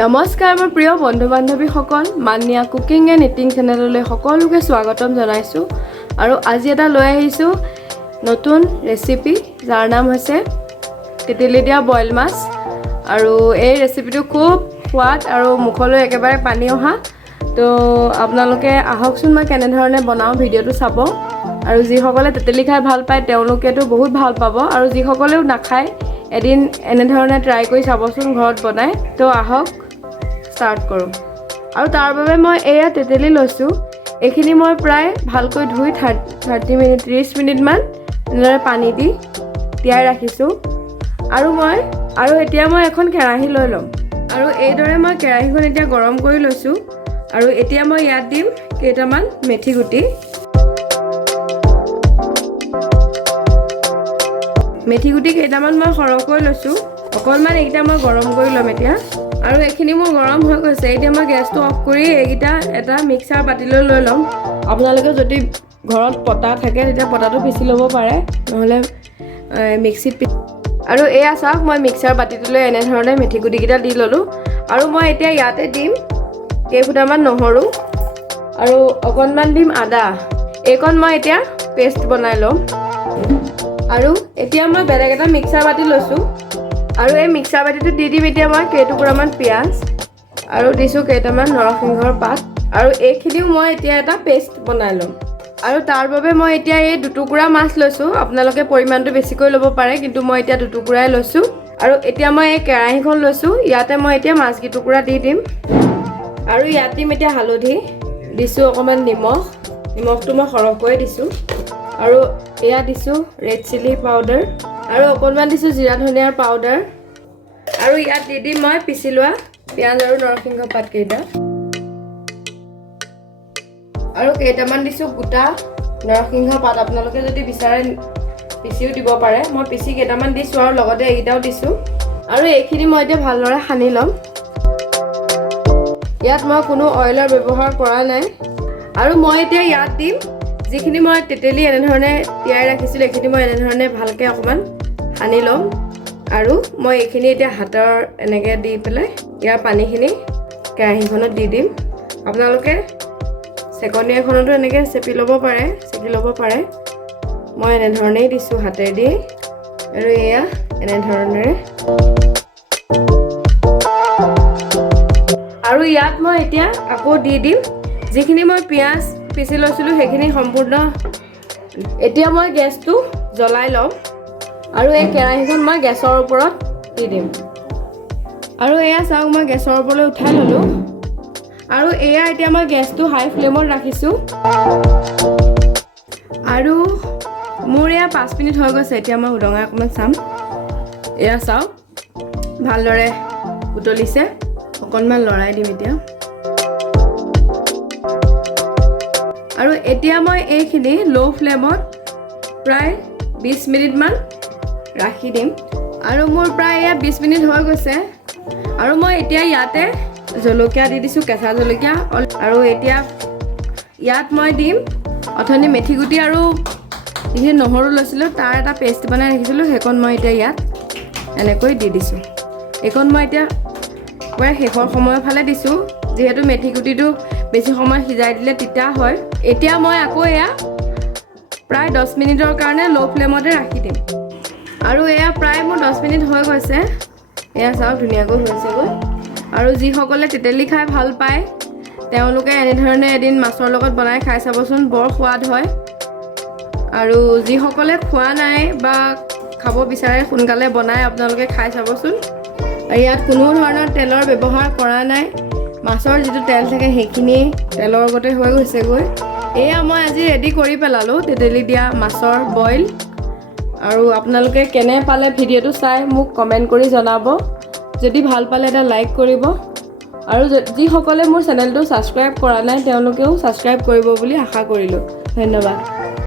নমস্কাৰ মোৰ প্ৰিয় বন্ধু বান্ধৱীসকল মান্যা কুকিং এণ্ড ইটিং চেনেললৈ সকলোকে স্বাগতম জনাইছোঁ আৰু আজি এটা লৈ আহিছোঁ নতুন ৰেচিপি যাৰ নাম হৈছে তেতেলী দিয়া বইল মাছ আৰু এই ৰেচিপিটো খুব সোৱাদ আৰু মুখলৈ একেবাৰে পানী অহা তো আপোনালোকে আহকচোন মই কেনেধৰণে বনাওঁ ভিডিঅ'টো চাব আৰু যিসকলে তেতেলী খাই ভাল পায় তেওঁলোকেতো বহুত ভাল পাব আৰু যিসকলেও নাখায় এদিন এনেধৰণে ট্ৰাই কৰি চাবচোন ঘৰত বনাই তো আহক স্টাৰ্ট কৰোঁ আৰু তাৰ বাবে মই এয়া তেতেলী লৈছোঁ এইখিনি মই প্ৰায় ভালকৈ ধুই 30 মিনিটমান এনেদৰে পানী দি তিয়াই ৰাখিছোঁ আৰু এতিয়া মই এখন কেৰাহী লৈ ল'ম আৰু এইদৰে মই কেৰাহীখন এতিয়া গৰম কৰি লৈছোঁ আৰু এতিয়া মই ইয়াত দিম কেইটামান মেথি গুটি কেইটামান মই সৰহকৈ লৈছোঁ অকণমান এইকেইটা মই গৰম কৰি ল'ম এতিয়া আৰু এইখিনি মোৰ গৰম হৈ গৈছে এতিয়া মই গেছটো অফ কৰি এইকেইটা এটা মিক্সাৰ বাতিলৈ লৈ ল'ম আপোনালোকে যদি ঘৰত পটা থাকে তেতিয়া পটাটো পিচি ল'ব পাৰে নহ'লে মিক্সিত আৰু এয়া চাওক মই মিক্সাৰ বাতিটোলৈ এনেধৰণে মেথি গুটিকেইটা দি ল'লোঁ আৰু মই এতিয়া ইয়াতে দিম কেইফুটামান নহৰু আৰু অকণমান দিম আদা এইকণ মই এতিয়া পেষ্ট বনাই ল'ম আৰু এতিয়া মই বেলেগ এটা মিক্সাৰ বাতি লৈছোঁ আৰু এই মিক্সাৰ বাতিটো দি দিম এতিয়া মই কেইটুকুৰামান পিঁয়াজ আৰু দিছোঁ কেইটামান নৰসিংহৰ পাত আৰু এইখিনিও মই এতিয়া এটা পেষ্ট বনাই ল'ম আৰু তাৰ বাবে মই এতিয়া এই দুটুকুৰা মাছ লৈছোঁ আপোনালোকে পৰিমাণটো বেছিকৈ ল'ব পাৰে কিন্তু মই এতিয়া দুটুকুৰাই লৈছোঁ আৰু এতিয়া মই এই কেৰাহীখন লৈছোঁ ইয়াতে মই এতিয়া মাছকেইটুকুৰা দি দিম আৰু ইয়াত দিম এতিয়া হালধি দিছোঁ অকণমান নিমখটো মই সৰহকৈ দিছোঁ আৰু এয়া দিছোঁ ৰেড চিলি পাউডাৰ আৰু অকণমান দিছোঁ জিৰা ধনিয়াৰ পাউডাৰ আৰু ইয়াত দি দিম মই পিচি লোৱা পিঁয়াজ আৰু নৰসিংহ পাতকেইটা আৰু কেইটামান দিছোঁ গোটা নৰসিংহ পাত আপোনালোকে যদি বিচাৰে পিচিও দিব পাৰে মই পিচি কেইটামান দিছোঁ আৰু লগতে এইকেইটাও দিছোঁ আৰু এইখিনি মই এতিয়া ভালদৰে সানি ল'ম ইয়াত মই কোনো অইলৰ ব্যৱহাৰ কৰা নাই আৰু মই এতিয়া ইয়াত দিম যিখিনি মই তেতেলী এনেধৰণে তিয়াই ৰাখিছিলোঁ এইখিনি মই এনেধৰণে ভালকৈ অকণমান সানি ল'ম আৰু মই এইখিনি এতিয়া হাতৰ এনেকৈ দি পেলাই ইয়াৰ পানীখিনি কেৰাহীখনত দি দিম আপোনালোকে চেকনি এখনতো এনেকৈ চেকি ল'ব পাৰে মই এনেধৰণেই দিছোঁ হাতেদি আৰু এয়া এনেধৰণেৰে আৰু ইয়াত মই এতিয়া আকৌ দি দিম যিখিনি মই পিঁয়াজ পিচি লৈছিলোঁ সেইখিনি সম্পূৰ্ণ এতিয়া মই গেছটো জ্বলাই ল'ম আৰু এই কেৰাহীখন মই গেছৰ ওপৰত দি দিম আৰু এয়া চাওক মই গেছৰ ওপৰলৈ উঠাই ল'লোঁ আৰু এয়া এতিয়া মই গেছটো হাই ফ্লেমত ৰাখিছোঁ আৰু মোৰ এয়া 5 মিনিট হৈ গৈছে এতিয়া মই উদঙাই অকণমান চাম এয়া চাওক ভালদৰে উতলিছে অকণমান লৰাই দিম এতিয়া আৰু এতিয়া মই এইখিনি ল' ফ্লেমত প্ৰায় 20 মিনিটমান ৰাখি দিম আৰু মোৰ প্ৰায় এয়া 20 মিনিট হৈ গৈছে আৰু মই এতিয়া ইয়াতে জলকীয়া দি দিছোঁ কেঁচা জলকীয়া আৰু এতিয়া ইয়াত মই দিম অথনি মেথি গুটি আৰু যিখিনি নহৰু লৈছিলোঁ তাৰ এটা পেষ্ট বনাই ৰাখিছিলোঁ সেইকণ মই এতিয়া ইয়াত এনেকৈ দি দিছোঁ এইকণ মই এতিয়া প্ৰায় শেষৰ সময়ৰ ফালে দিছোঁ যিহেতু মেথি গুটিটো বেছি সময় সিজাই দিলে তিতা হয় এতিয়া মই আকৌ এয়া প্ৰায় 10 মিনিটৰ কাৰণে ল' ফ্লেমতে ৰাখি দিম আৰু এয়া প্ৰায় মোৰ 10 মিনিট হৈ গৈছে এয়া চাওক ধুনীয়াকৈ হৈছেগৈ আৰু যিসকলে তেতেলী খাই ভাল পায় তেওঁলোকে এনেধৰণে এদিন মাছৰ লগত বনাই খাই চাবচোন বৰ সোৱাদ হয় আৰু যিসকলে খোৱা নাই বা খাব বিচাৰে সোনকালে বনাই আপোনালোকে খাই চাবচোন ইয়াত কোনো ধৰণৰ তেলৰ ব্যৱহাৰ কৰা নাই মাছৰ যিটো তেল থাকে সেইখিনি তেলৰ লগতে হৈ গৈছেগৈ এয়া মই আজি ৰেডি কৰি পেলালোঁ তেতেলী দিয়া মাছৰ বইল আৰু আপোনালোকে কেনে পালে ভিডিঅ'টো চাই মোক কমেণ্ট কৰি জনাব যদি ভাল পালে এটা লাইক কৰিব আৰু যিসকলে মোৰ চেনেলটো ছাবস্ক্ৰাইব কৰা নাই তেওঁলোকেও ছাবস্ক্ৰাইব কৰিব বুলি আশা কৰিলোঁ ধন্যবাদ।